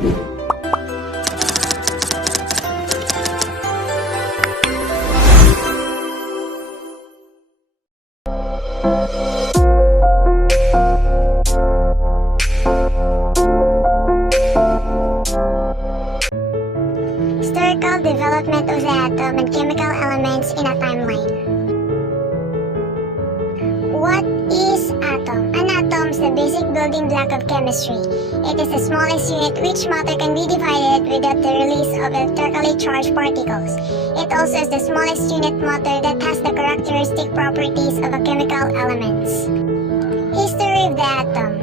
Historical development of the atom and chemical elements in a timeline. What is atom? An atom is the basic building block of chemistry. It is the smallest unit which matter can be divided without the release of electrically charged particles. It also is the smallest unit matter that has the characteristic properties of a chemical elements. History of the atom.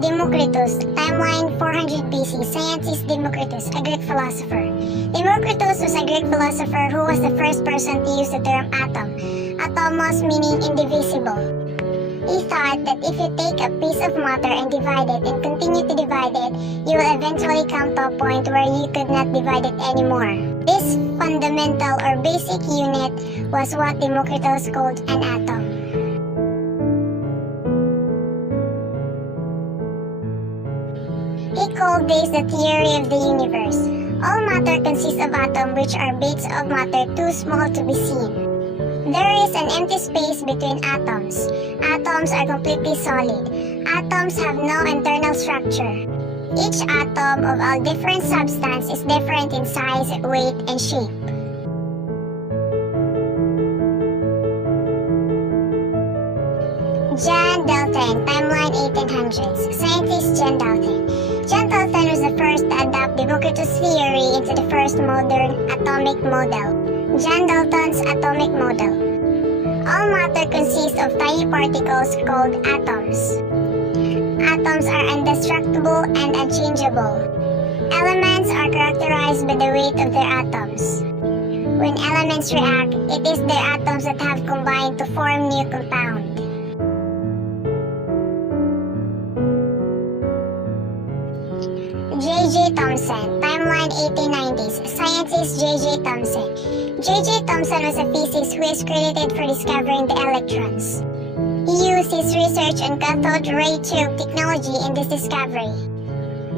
Democritus, timeline 400 BC, scientist Democritus, a Greek philosopher. Democritus was a Greek philosopher who was the first person to use the term atom, atomos meaning indivisible. He thought that if you take a piece of matter and divide it and continue to divide it, you will eventually come to a point where you could not divide it anymore. This fundamental or basic unit was what Democritus called an atom. He called this the theory of the universe. All matter consists of atoms which are bits of matter too small to be seen. There is an empty space between atoms. Atoms are completely solid. Atoms have no internal structure. Each atom of all different substance is different in size, weight, and shape. John Dalton, timeline 1800s. Scientist John Dalton. John Dalton was the first to adopt Democritus' theory into the first modern atomic model, John Dalton's atomic model. All matter consists of tiny particles called atoms. Atoms are indestructible and unchangeable. Elements are characterized by the weight of their atoms. When elements react, it is their atoms that have combined to form new compound. J.J. Thomson, timeline 1890s, scientist J.J. Thomson. J.J. Thomson was a physicist who is credited for discovering the electrons. He used his research on cathode ray tube technology in this discovery.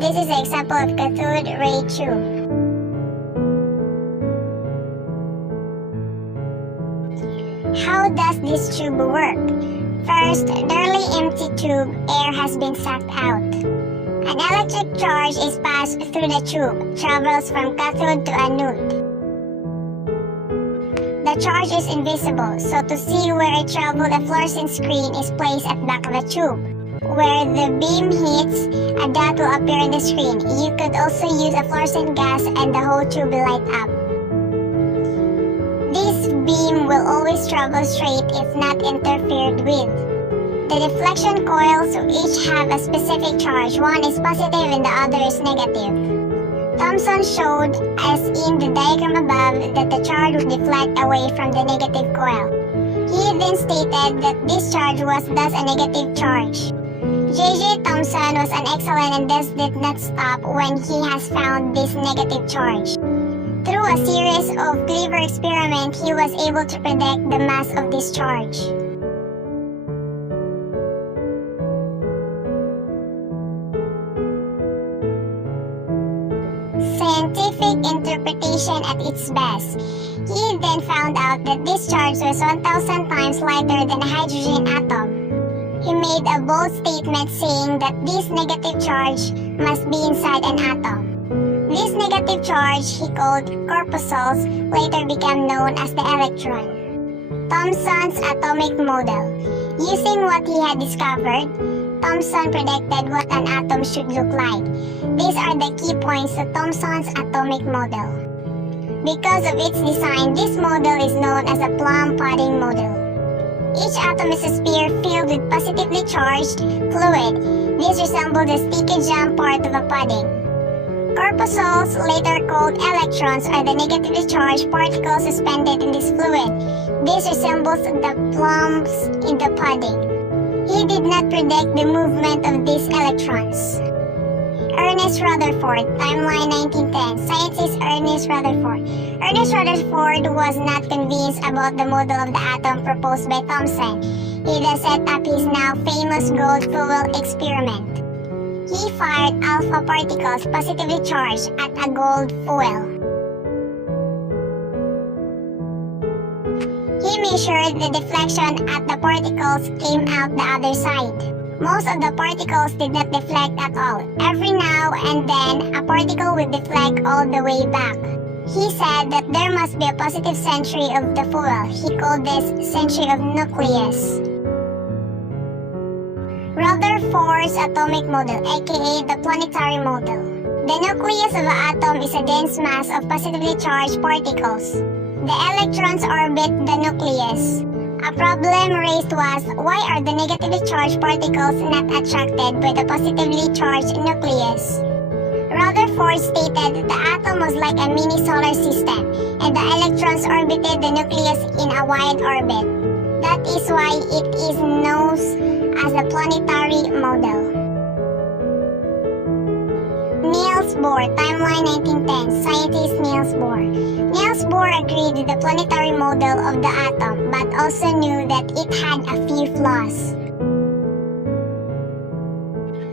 This is an example of cathode ray tube. How does this tube work? First, nearly empty tube, air has been sucked out. An electric charge is passed through the tube, travels from cathode to anode. The charge is invisible, so to see where it traveled, a fluorescent screen is placed at the back of the tube. Where the beam hits, a dot will appear on the screen. You could also use a fluorescent gas and the whole tube will light up. This beam will always travel straight if not interfered with. The deflection coils each have a specific charge. One is positive and the other is negative. Thomson showed, as in the diagram above, that the charge would deflect away from the negative coil. He then stated that this charge was thus a negative charge. J.J. Thomson was an excellent and thus did not stop when he has found this negative charge. Through a series of clever experiments, he was able to predict the mass of this charge. Scientific interpretation at its best. He then found out that this charge was 1,000 times lighter than a hydrogen atom. He made a bold statement saying that this negative charge must be inside an atom. This negative charge he called corpuscles later became known as the electron. Thomson's atomic model. Using what he had discovered, Thomson predicted what an atom should look like. These are the key points to Thomson's atomic model. Because of its design, this model is known as a plum pudding model. Each atom is a sphere filled with positively charged fluid. This resembles the sticky jam part of a pudding. Corpuscles, later called electrons, are the negatively charged particles suspended in this fluid. This resembles the plums in the pudding. He did not predict the movement of these electrons. Ernest Rutherford, timeline 1910, scientist Ernest Rutherford. Ernest Rutherford was not convinced about the model of the atom proposed by Thomson. he then set up his now famous gold fuel experiment. He fired alpha particles positively charged at a gold fuel. He measured the deflection as the particles came out the other side. Most of the particles did not deflect at all. Every now and then, a particle would deflect all the way back. He said that there must be a positive century of the fuel. He called this century of nucleus. Rutherford's atomic model, aka the planetary model. The nucleus of an atom is a dense mass of positively charged particles. The electrons orbit the nucleus. A problem raised was, why are the negatively charged particles not attracted by the positively charged nucleus? Rutherford stated that the atom was like a mini solar system, and the electrons orbited the nucleus in a wide orbit. That is why it is known as the planetary model. Niels Bohr, timeline 1910, scientist Niels Bohr. Niels Bohr agreed with the planetary model of the atom, but also knew that it had a few flaws.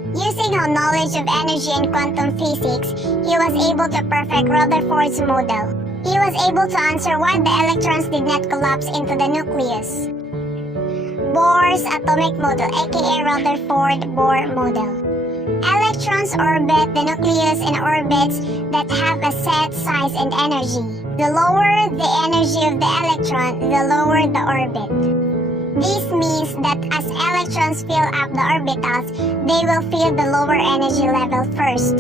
Using his knowledge of energy and quantum physics, he was able to perfect Rutherford's model. He was able to answer why the electrons did not collapse into the nucleus. Bohr's atomic model, aka Rutherford-Bohr model. Electrons orbit the nucleus in orbits that have a set size and energy. The lower the energy of the electron, the lower the orbit. This means that as electrons fill up the orbitals, they will fill the lower energy level first.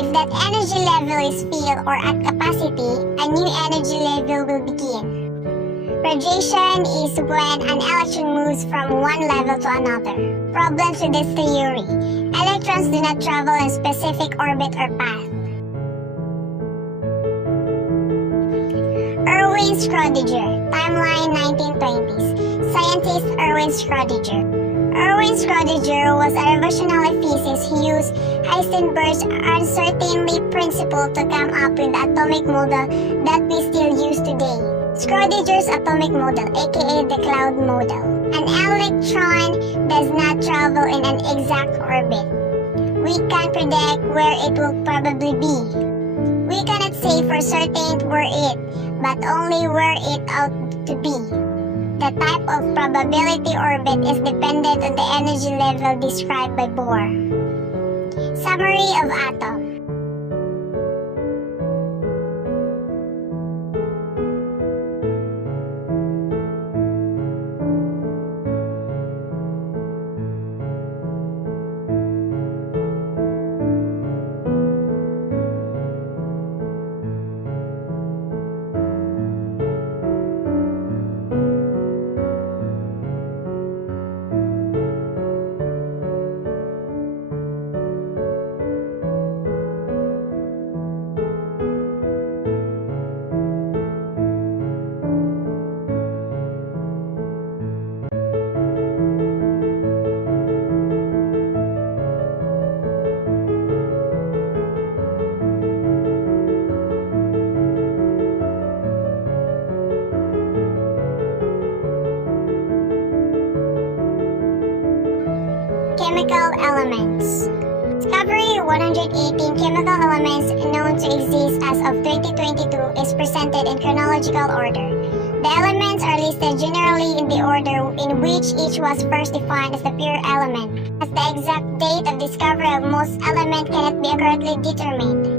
If that energy level is filled or at capacity, a new energy level will begin. Radiation is when an electron moves from one level to another. Problems with this theory. Electrons do not travel in specific orbit or path. Erwin Schrödinger, timeline 1920s. Scientist Erwin Schrödinger. Erwin Schrödinger was a revolutionary physicist who used Heisenberg's uncertainty principle to come up with the atomic model that we still use today. Schrödinger's atomic model, aka the cloud model. An electron does not travel in an exact orbit. We can predict where it will probably be. We cannot say for certain where it, but only where it ought to be. The type of probability orbit is dependent on the energy level described by Bohr. Summary of atom. Chemical elements. Discovery 118 chemical elements known to exist as of 2022 is presented in chronological order. The elements are listed generally in the order in which each was first defined as the pure element, as the exact date of discovery of most elements cannot be accurately determined.